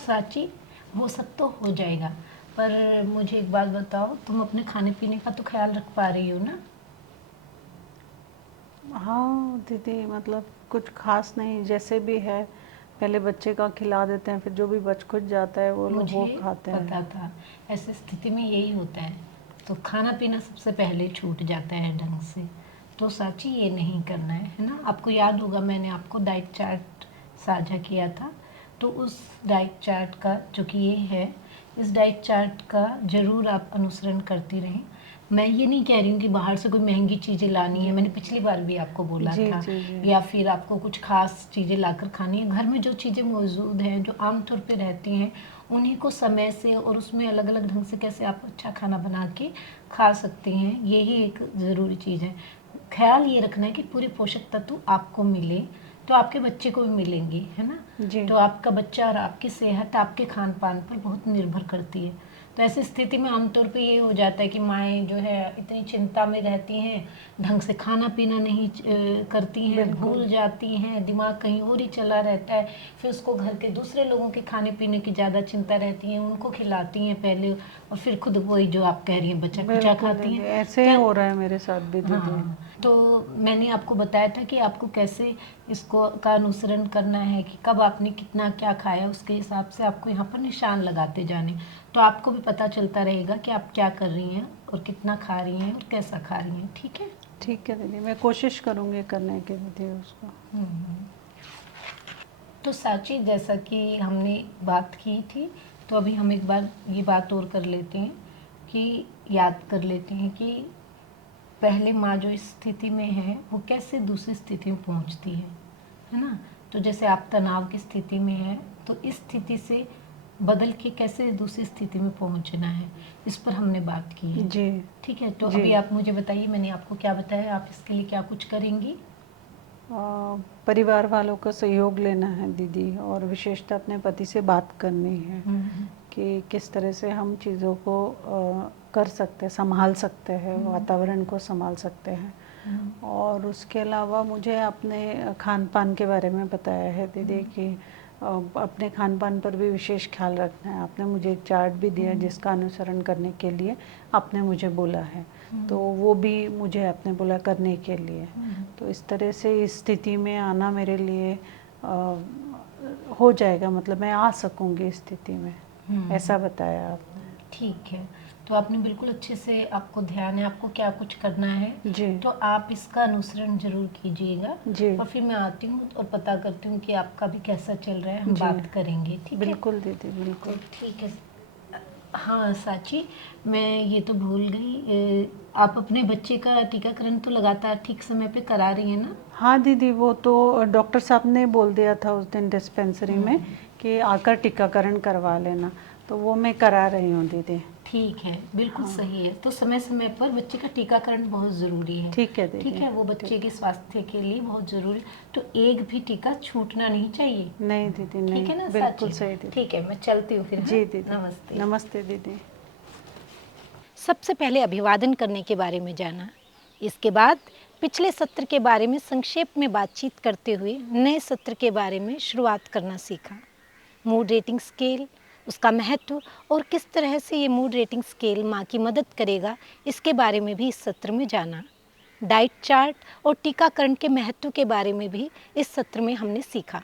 साची, वो सब तो हो जाएगा, पर मुझे एक बात बताओ, तुम अपने खाने पीने का तो ख्याल रख पा रही हो ना? हाँ दीदी, मतलब कुछ खास नहीं, जैसे भी है पहले बच्चे का खिला देते हैं, फिर जो भी बच खुच जाता है वो लोग वो मुझे खाते हैं। पता था ऐसी स्थिति में यही होता है, तो खाना पीना सबसे पहले छूट जाता है ढंग से। तो साची ये नहीं करना है ना? आपको याद होगा मैंने आपको डाइट चार्ट साझा किया था, तो उस डाइट चार्ट का जो कि ये है, इस डाइट चार्ट का ज़रूर आप अनुसरण करती रहें। मैं ये नहीं कह रही हूँ कि बाहर से कोई महंगी चीज़ें लानी है, मैंने पिछली बार भी आपको बोला जी था, जी जी। या फिर आपको कुछ खास चीज़ें लाकर खानी है। घर में जो चीज़ें मौजूद हैं, जो आमतौर पे रहती हैं, उन्हीं को समय से और उसमें अलग अलग ढंग से कैसे आप अच्छा खाना बना के खा सकते हैं, यही एक ज़रूरी चीज़ है। ख्याल ये रखना है कि पूरे पोषक तत्व आपको मिले, तो आपके बच्चे को भी मिलेंगे, है ना? जी तो आपका बच्चा और आपकी सेहत आपके खान पान पर बहुत निर्भर करती है। तो ऐसी स्थिति में आमतौर पे ये हो जाता है कि माएँ जो है इतनी चिंता में रहती हैं, ढंग से खाना पीना नहीं करती हैं, बिल्कुल। भूल जाती हैं, दिमाग कहीं और ही चला रहता है, फिर उसको घर के दूसरे लोगों के खाने पीने की ज़्यादा चिंता रहती है, उनको खिलाती हैं पहले, और फिर खुद वही जो आप कह रही हैं बचा खुचा बिल्कुल खाती दीदी, हैं। ऐसे ही तो हो रहा है मेरे साथ भी दीदी। हाँ, तो मैंने आपको बताया था कि आपको कैसे इसको का अनुसरण करना है, कि कब आपने कितना क्या खाया, उसके हिसाब से आपको यहाँ पर निशान लगाते जाने, तो आपको भी पता चलता रहेगा कि आप क्या कर रही हैं और कितना खा रही हैं और कैसा खा रही हैं। ठीक है? ठीक है दीदी, मैं कोशिश करूँगी करने की दीदी उसको। तो साची, जैसा कि हमने बात की थी, तो अभी हम एक बार ये बात और कर लेते हैं, कि याद कर लेते हैं कि पहले माँ जो इस स्थिति में है वो कैसे दूसरी स्थिति में पहुँचती है ना? तो जैसे आप तनाव की स्थिति में हैं, तो इस स्थिति से बदल के कैसे दूसरी स्थिति में पहुँचना है, इस पर हमने बात की है। जी ठीक है, तो जी। अभी आप मुझे बताइए, मैंने आपको क्या बताया, आप इसके लिए क्या कुछ करेंगी? परिवार वालों का सहयोग लेना है दीदी, और विशेषतः अपने पति से बात करनी है कि किस तरह से हम चीज़ों को कर सकते हैं, संभाल सकते हैं, वातावरण को संभाल सकते हैं। और उसके अलावा मुझे अपने खान पान के बारे में बताया है दीदी कि अपने खान पान पर भी विशेष ख्याल रखना है। आपने मुझे एक चार्ट भी दिया जिसका अनुसरण करने के लिए आपने मुझे बोला है, तो वो भी मुझे आपने बोला करने के लिए। तो इस तरह से इस स्थिति में आना मेरे लिए हो जाएगा, मतलब मैं आ सकूँगी इस स्थिति में, ऐसा बताया आपने। ठीक है, तो आपने बिल्कुल अच्छे से, आपको ध्यान है आपको क्या कुछ करना है, जी तो आप इसका अनुसरण जरूर कीजिएगा। जी। और फिर मैं आती हूँ और पता करती हूँ कि आपका भी कैसा चल रहा है, हम जी बात करेंगे। ठीक है? बिल्कुल दीदी, तो बिल्कुल। ठीक है। हाँ साची, मैं ये तो भूल गई, आप अपने बच्चे का टीकाकरण तो लगातार ठीक समय पे करा रही हैं ना? हाँ दीदी, वो तो डॉक्टर साहब ने बोल दिया था उस दिन डिस्पेंसरी में कि आकर टीकाकरण करवा लेना, तो वो मैं करा रही हूँ दीदी। ठीक है, बिल्कुल हाँ सही है। तो समय समय पर बच्चे का टीकाकरण बहुत ज़रूरी है। ठीक है ठीक दीदी। है, वो बच्चे ठीक। के स्वास्थ्य के लिए बहुत ज़रूरी, तो एक भी टीका छूटना नहीं चाहिए। नहीं दीदी, ठीक नहीं, है ना बिल्कुल साची? सही दीदी। ठीक है, मैं चलती हूँ फिर। हाँ, जी दीदी। नमस्ते। नमस्ते दीदी। सबसे पहले अभिवादन करने के बारे में जाना, इसके बाद पिछले सत्र के बारे में संक्षेप में बातचीत करते हुए नए सत्र के बारे में शुरुआत करना सीखा। मूड रेटिंग स्केल, उसका महत्व और किस तरह से ये मूड रेटिंग स्केल माँ की मदद करेगा, इसके बारे में भी इस सत्र में जाना। डाइट चार्ट और टीकाकरण के महत्व के बारे में भी इस सत्र में हमने सीखा।